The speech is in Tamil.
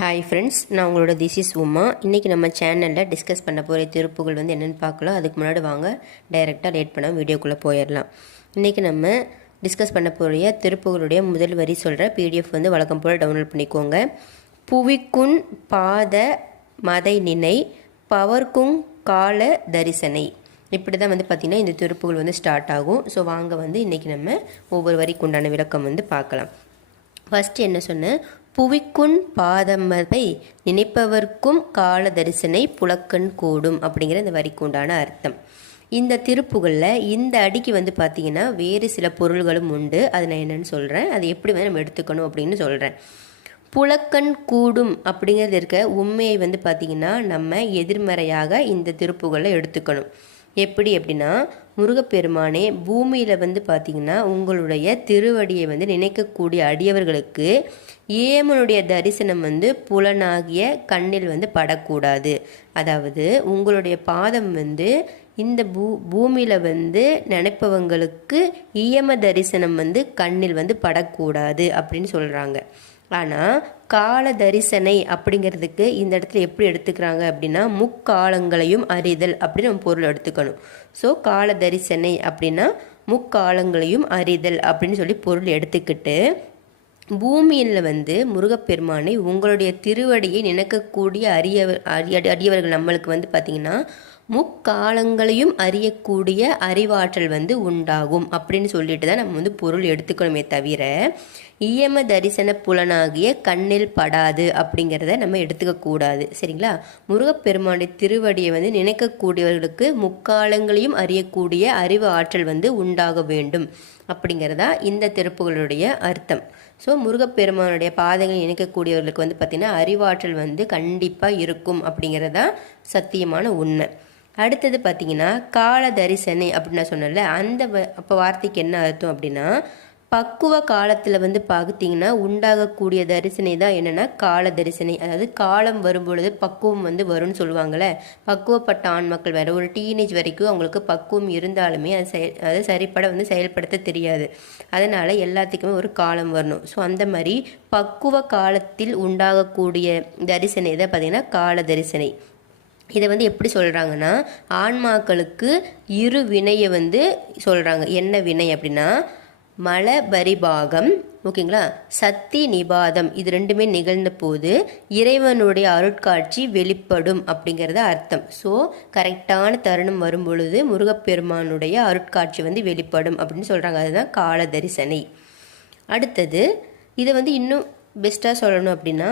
ஹாய் ஃப்ரெண்ட்ஸ், நான் உங்களோட திஸ் இஸ் உமா. இன்றைக்கி நம்ம சேனலில் டிஸ்கஸ் பண்ண போகிற திருப்புகள் என்னென்னு பார்க்கலாம். அதுக்கு முன்னாடி வாங்க டைரெக்டாக லேட் பண்ண வீடியோக்குள்ளே போயிடலாம். இன்றைக்கி நம்ம டிஸ்கஸ் பண்ண போகிற திருப்புகளுடைய முதல் வரி சொல்கிற பிடிஎஃப் வழக்கம் போல் டவுன்லோட் பண்ணிக்கோங்க. புவிக்குன் பாத மதை நினை பவர்க்குங் கால தரிசனை, இப்படி தான் பார்த்திங்கன்னா இந்த திருப்புகள் ஸ்டார்ட் ஆகும். ஸோ வாங்க இன்றைக்கி நம்ம ஒவ்வொரு வரிக்கு உண்டான விளக்கம் பார்க்கலாம். ஃபஸ்ட்டு என்ன சொன்னேன், புவிக்குன் பாதமதை நினைப்பவர்க்கும் கால தரிசனை புலக்கண் கூடும் அப்படிங்கிற இந்த வரிக்கு உண்டான அர்த்தம். இந்த திருப்புகளில் இந்த அடிக்கு பார்த்திங்கன்னா வேறு சில பொருள்களும் உண்டு. அது நான் என்னென்னு சொல்கிறேன், அது எப்படி நம்ம எடுத்துக்கணும் அப்படின்னு சொல்கிறேன். புலக்கண் கூடும் அப்படிங்கிறது இருக்க உண்மையை பார்த்திங்கன்னா நம்ம எதிர்மறையாக இந்த திருப்புகளை எடுத்துக்கணும். எப்படி அப்படின்னா, முருகப்பெருமானே பூமியில் பார்த்திங்கன்னா உங்களுடைய திருவடியை நினைக்கக்கூடிய அடியவர்களுக்கு ஏமனுடைய தரிசனம் புலனாகிய கண்ணில் படக்கூடாது. அதாவது உங்களுடைய பாதம் இந்த பூமியில் நினைப்பவங்களுக்கு ஈயம தரிசனம் கண்ணில் படக்கூடாது அப்படின்னு சொல்கிறாங்க. ஆனால் கால தரிசனை அப்படிங்கிறதுக்கு இந்த இடத்துல எப்படி எடுத்துக்கிறாங்க அப்படின்னா, முக்காலங்களையும் அறிதல் அப்படின்னு நம்ம பொருள் எடுத்துக்கணும். ஸோ கால தரிசனை அப்படின்னா முக்காலங்களையும் அறிதல் அப்படின்னு சொல்லி பொருள் எடுத்துக்கிட்டு, பூமியில் முருகப்பெருமானை உங்களுடைய திருவடியை நினைக்கக்கூடிய அடியவர்கள் நம்மளுக்கு பார்த்திங்கன்னா முக்காலங்களையும் அறியக்கூடிய அறிவாற்றல் உண்டாகும் அப்படின்னு சொல்லிட்டு தான் நம்ம பொருள் எடுத்துக்கணுமே தவிர ஈயம தரிசன புலனாகிய கண்ணில் படாது அப்படிங்கிறத நம்ம எடுத்துக்கக்கூடாது. சரிங்களா? முருகப்பெருமானுடைய திருவடியை நினைக்கக்கூடியவர்களுக்கு முக்காலங்களையும் அறியக்கூடிய அறிவு ஆற்றல் உண்டாக வேண்டும் அப்படிங்கிறதா இந்த திருப்புகளுடைய அர்த்தம். ஸோ முருகப்பெருமானுடைய பாதங்களை நினைக்கக்கூடியவர்களுக்கு பார்த்திங்கன்னா அறிவாற்றல் கண்டிப்பாக இருக்கும் அப்படிங்கிறதா சத்தியமான உண்மை. அடுத்தது பார்த்திங்கன்னா கால தரிசனை அப்படின்னு நான் சொன்னேன்ல, அந்த அப்போ வார்த்தைக்கு என்ன அர்த்தம் அப்படின்னா, பக்குவ காலத்தில் பார்த்திங்கன்னா உண்டாகக்கூடிய தரிசனை தான் என்னென்னா கால தரிசனை. அதாவது காலம் வரும்பொழுது பக்குவம் வரும்னு சொல்லுவாங்கள்ல. பக்குவப்பட்ட ஆண் மக்கள் வேறு ஒரு டீனேஜ் வரைக்கும் அவங்களுக்கு பக்குவம் இருந்தாலுமே அது சரிப்பட செயல்படுத்த தெரியாது. அதனால் எல்லாத்துக்குமே ஒரு காலம் வரணும். ஸோ அந்த மாதிரி பக்குவ காலத்தில் உண்டாகக்கூடிய தரிசனை தான் பார்த்திங்கன்னா கால தரிசனை. இதை எப்படி சொல்கிறாங்கன்னா, ஆன்மாக்களுக்கு இரு வினையை சொல்கிறாங்க. என்ன வினை அப்படின்னா, மலபரிபாகம், ஓகேங்களா, சக்தி நிபாதம், இது ரெண்டுமே நிகழ்ந்த போது இறைவனுடைய அருட்காட்சி வெளிப்படும் அப்படிங்கிறத அர்த்தம். ஸோ கரெக்டான தருணம் வரும் பொழுது முருகப்பெருமானுடைய அருட்காட்சி வெளிப்படும் அப்படின்னு சொல்கிறாங்க. அதுதான் கால தரிசனை. அடுத்தது இதை இன்னும் பெஸ்ட்டாக சொல்லணும் அப்படின்னா,